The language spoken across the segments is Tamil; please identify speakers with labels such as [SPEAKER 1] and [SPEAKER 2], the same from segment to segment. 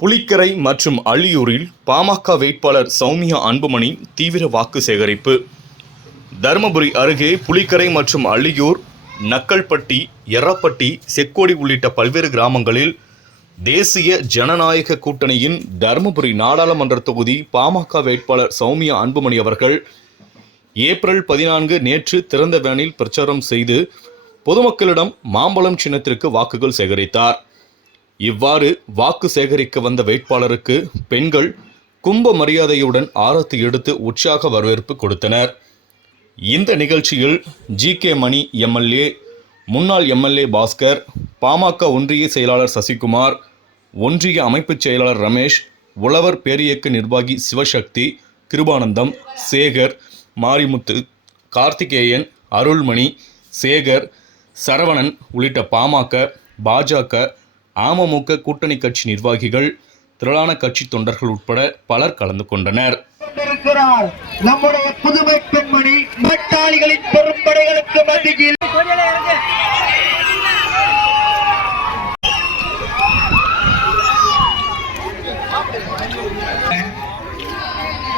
[SPEAKER 1] புலிக்கரை மற்றும் அள்ளியூரில் பாமக வேட்பாளர் சௌமியா அன்புமணி தீவிர வாக்கு சேகரிப்பு. தருமபுரி அருகே புலிக்கரை மற்றும் அள்ளியூர் நக்கல்பட்டி எறப்பட்டி செக்கோடி உள்ளிட்ட பல்வேறு கிராமங்களில் தேசிய ஜனநாயக கூட்டணியின் தருமபுரி நாடாளுமன்ற தொகுதி பாமக வேட்பாளர் சௌமியா அன்புமணி அவர்கள் ஏப்ரல் பதினான்கு நேற்று திறந்த வேனில் பிரச்சாரம் செய்து பொதுமக்களிடம் மாம்பழம் சின்னத்திற்கு வாக்குகள் சேகரித்தார். இவ்வாறு வாக்கு சேகரிக்க வந்த வேட்பாளருக்கு பெண்கள் கும்ப மரியாதையுடன் ஆரத்தி எடுத்து உற்சாக வரவேற்பு கொடுத்தனர். இந்த நிகழ்ச்சியில் ஜி கே மணி எம்எல்ஏ முன்னாள் எம்எல்ஏ பாஸ்கர் பாமக ஒன்றிய செயலாளர் சசிகுமார் ஒன்றிய அமைப்புச் செயலாளர் ரமேஷ் உழவர் பேரியக்க நிர்வாகி சிவசக்தி கிருபானந்தம் சேகர் மாரிமுத்து கார்த்திகேயன் அருள்மணி சேகர் சரவணன் உள்ளிட்ட பாமக பாஜக அமமுக கூட்டணி கட்சி நிர்வாகிகள் திரளான கட்சி தொண்டர்கள் உட்பட பலர் கலந்து கொண்டனர்.
[SPEAKER 2] நம்முடைய புதுமை பெண்மணி மட்டாளிகளின் பெரும்படைகளுக்கு மத்தியில்.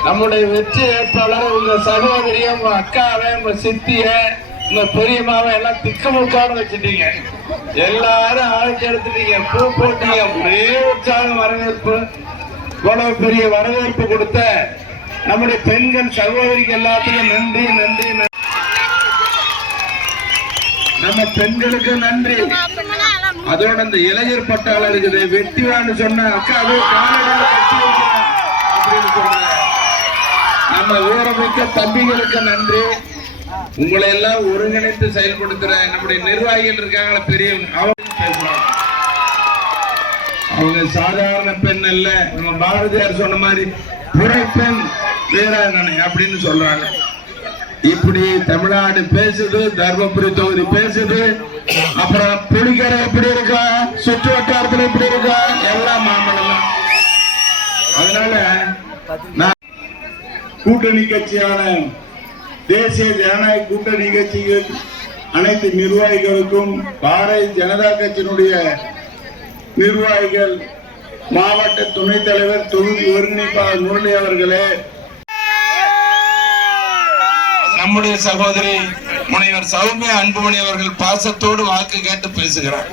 [SPEAKER 3] நம்முடைய வெற்றி வேட்பாளர் உங்க சகோதரிய உங்க அக்காவை உங்க சித்திய இந்த பெரியம்மாவை எல்லாம் திக்குமுக்கான்னு வச்சுட்டீங்க. எல்லாரும் ஆளுக்கு எடுத்துட்டீங்க. பூ போட்டீங்க. ஒரே உற்சாகம் வரவேற்பு. இவ்வளவு பெரிய வரவேற்பு கொடுத்த நம்முடைய பெண்கள் சகோதரிக்கு எல்லாத்துக்கும் நன்றி நன்றி நன்றி. நம்ம பெண்களுக்கு நன்றி. அதோட இந்த இளைஞர் பட்டாளம் இருக்குது வெட்டிவான்னு சொன்ன அக்கா அது காலடியில அப்படின்னு சொல்றாங்க. நம்ம வீரமிக்க தம்பிகளுக்கு நன்றி. உங்களை எல்லாம் ஒருங்கிணைத்து செயல்படுத்துற நம்முடைய நிர்வாகிகள் இருக்காங்க பெரிய அவங்க பேசுறாங்க அவங்க சாதாரண பெண் அல்ல நம்ம பாரதியார் சொன்ன மாதிரி புறப்பெண் வீராங்கனை அப்படின்னு சொல்றாங்க. இப்படி தமிழ்நாடு பேசுது தர்மபுரி தொகுதி பேசுது அப்புறம் புலிக்கரை எப்படி இருக்கா சுற்று வட்டாரத்துல எப்படி இருக்கா எல்லாம் மாமல்லம் அதனால நான் கூட்டணி கட்சியான தேசிய ஜனநாயக கூட்டணி கட்சிகள் அனைத்து நிர்வாகிகளுக்கும் பாரதிய ஜனதா கட்சியினுடைய நிர்வாகிகள் மாவட்ட துணைத் தலைவர் தொகுதி ஒருங்கிணைப்பாளர் முரளி அவர்களே. நம்முடைய சகோதரி முனைவர் சௌமியா அன்புமணி அவர்கள் பாசத்தோடு வாக்கு கேட்டு பேசுகிறார்.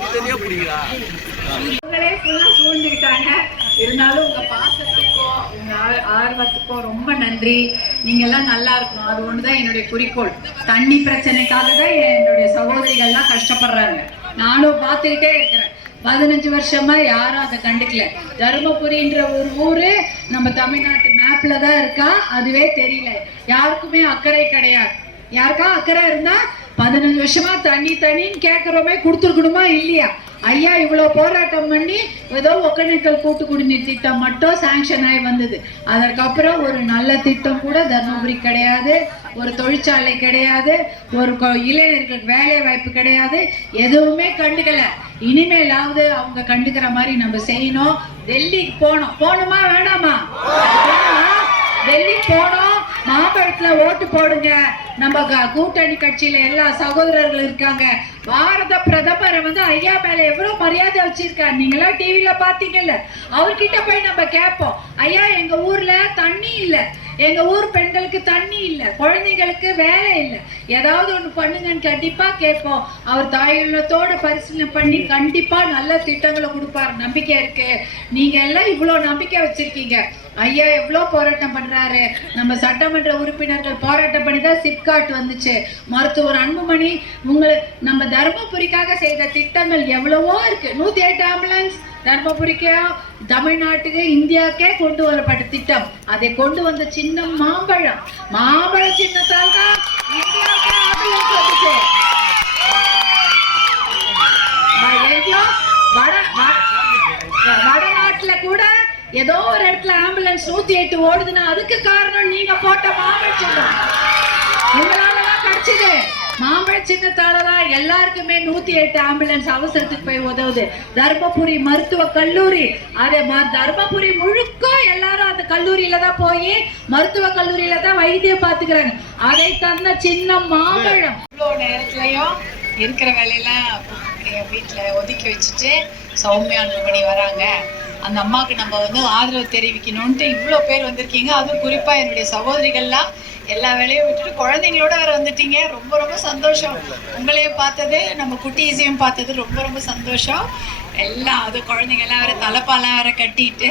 [SPEAKER 4] இருந்தாலும் உங்க பாசத்துக்கோ உங்க ஆ- ஆர்வத்துக்கோ ரொம்ப நன்றி. நீங்க எல்லாம் நல்லா இருக்கணும். அது ஒண்ணுதான் என்னுடைய குறிக்கோள். தண்ணி பிரச்சனைக்காக தான் என்னுடைய சகோதரிகள்லாம் கஷ்டப்படுறாங்க. நானும் பார்த்துக்கிட்டே இருக்கிறேன். பதினஞ்சு வருஷமா யாரும் அதை கண்டுக்கல. தருமபுரின்ற ஒரு ஊரு நம்ம தமிழ்நாட்டு மேப்ல தான் இருக்கா? அதுவே தெரியல. யாருக்குமே அக்கறை கிடையாது. யாருக்கா அக்கறை இருந்தா பதினஞ்சு வருஷமா தண்ணி தண்ணின்னு கேட்கறோமே கொடுத்துருக்கணுமா இல்லையா? ஐயா இவ்வளோ போராட்டம் பண்ணி ஏதோ ஒகேனக்கல் கூட்டு குடிநீர் திட்டம் மட்டும் சாங்ஷன் ஆகி வந்தது. அதற்கப்புறம் ஒரு நல்ல திட்டம் கூட தர்மபுரி கிடையாது ஒரு தொழிற்சாலை கிடையாது ஒரு கொ- இளைஞர்களுக்கு வேலை வாய்ப்பு கிடையாது எதுவுமே கண்டுக்கல. இனிமேலாவது அவங்க கண்டுக்கிற மாதிரி நம்ம செய்யணும். டெல்லிக்கு போனோம். போகணுமா வேணாமா? டெல்லிக்கு டெல்லி போனோம். மாம்பழத்துல ஓட்டு போடுங்க. நம்ம க- கூட்டணி கட்சியில எல்லா சகோதரர்கள் இருக்காங்க. பாரத பிரதமரை வந்து ஐயா மேல எவ்வளவு மரியாதை வச்சிருக்காரு? நீங்க எல்லாம் டிவில பாத்தீங்கல்ல அவர்கிட்ட போய் நம்ம கேட்போம். ஐயா எங்க ஊர்ல தண்ணி இல்லை. எங்க ஊர் பெண்களுக்கு தண்ணி இல்ல குழந்தைகளுக்கு வேலை இல்ல. ஏதாவது ஒண்ணு பண்ணுங்கன்னு கண்டிப்பா கேட்போம். அவர் தாயுள்ளத்தோட பரிசீலனை பண்ணி கண்டிப்பா நல்ல திட்டங்களை கொடுப்பாரு. நம்பிக்கை இருக்கு. நீங்க எல்லாம் இவ்வளவு நம்பிக்கை வச்சிருக்கீங்க. ஐயா எவ்வளவு போராட்டம் பண்றாரு. நம்ம சட்டமன்ற உறுப்பினர்கள் போராட்டம் பண்ணி தான் சிப்காட் வந்துச்சு. மருத்துவர் அன்புமணி உங்களை நம்ம தர்மபுரிக்காக செய்த திட்டங்கள் எவ்வளவோ இருக்கு. நூத்தி எட்டு ஆம்புலன்ஸ் தர்மபுரிக்கே தமிழ்நாட்டுக்கு இந்தியாவுக்கே கொண்டு வரப்பட்ட திட்டம். அதை கொண்டு வந்த சின்னம் மாம்பழம். மாம்பழ சின்னத்தால் தான் இந்தியாவுக்கே வட வட- வடநாட்டுல கூட ஏதோ ஒரு இடத்துல ஆம்புலன்ஸ் நூத்தி எட்டு ஓடுதுன்னா அதுக்கு காரணம் நீங்க போட்ட மாம்பழ சின்னம். உங்களாலதான் கிடைச்சது. மாம்பழ சின்னத்தாலதான் எல்லாருக்குமே நூத்தி எட்டு ஆம்புலன்ஸ் அவசரத்துக்கு போய் உதவுது. தர்மபுரி மருத்துவ கல்லூரி. அதே மாதிரி தர்மபுரி முழுக்க எல்லாரும் அந்த கல்லூரியில தான் போய் மருத்துவ கல்லூரியில தான் வைத்தியம் பாத்துக்கிறாங்க அதை தந்த சின்ன மாம்பழம்
[SPEAKER 5] இவ்வளோ நேரத்துலயும் இருக்கிற வேலையெல்லாம் வீட்டில் ஒதுக்கி வச்சுட்டு சௌமியா அன்புமணி வராங்க.
[SPEAKER 4] அந்த அம்மாவுக்கு நம்ம வந்து ஆதரவு தெரிவிக்கணும்ன்ட்டு இவ்வளோ பேர் வந்திருக்கீங்க. அதுவும் குறிப்பாக என்னுடைய சகோதரிகள்லாம் எல்லா வேலையும் விட்டுட்டு குழந்தைங்களோட வேற வந்துட்டீங்க. ரொம்ப ரொம்ப சந்தோஷம். உங்களையும் பார்த்தது நம்ம குட்டீஸையும் பார்த்தது ரொம்ப ரொம்ப சந்தோஷம். எல்லாம் அது குழந்தைங்க எல்லாம் வேற தலைப்பாலாம் வேற கட்டிட்டு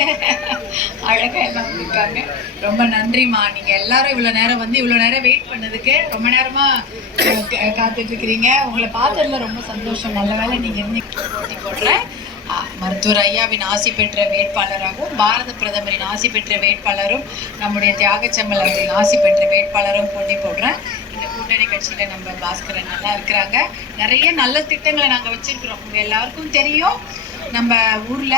[SPEAKER 4] அழகா எல்லாம் இருக்காங்க ரொம்ப நன்றிம்மா. நீங்க எல்லாரும் இவ்வளவு நேரம் வந்து இவ்வளவு நேரம் வெயிட் பண்ணதுக்கு ரொம்ப நேரமா அஹ், காத்துட்டு இருக்கிறீங்க. உங்களை பார்த்ததுல ரொம்ப சந்தோஷம். நல்ல வேளை நீங்க இருந்து போட்டி போடுறேன் மருத்துவர் ஐயாவின் ஆசி பெற்ற வேட்பாளராகவும் பாரத பிரதமரின் ஆசி பெற்ற வேட்பாளரும் நம்முடைய தியாகச்சம்மல் அவரின் ஆசி பெற்ற வேட்பாளரும் போட்டி போடுறேன். இந்த கூட்டணி கட்சியில நம்ம பாஸ்கரன் நல்லா இருக்கிறாங்க. நிறைய நல்ல திட்டங்களை நாங்க வச்சிருக்கிறோம். உங்க எல்லாருக்கும் தெரியும். நம்ம ஊர்ல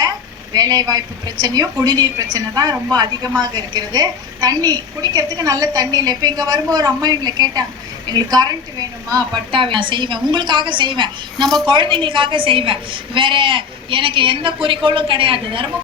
[SPEAKER 4] வேலை வாய்ப்பு பிரச்சனையும் குடிநீர் பிரச்சனை தான் ரொம்ப அதிகமாக இருக்கிறது. தண்ணி குடிக்கிறதுக்கு நல்ல தண்ணி இல்லை. இப்போ இங்கே வரும்போது ஒரு அம்மா எங்களை கேட்டாங்க எங்களுக்கு கரண்ட் வேணுமா? பட்டா நான் செய்வேன். உங்களுக்காக செய்வேன். நம்ம குழந்தைங்களுக்காக செய்வேன். வேற எனக்கு எந்த குறிக்கோளும் கிடையாது. தர்ம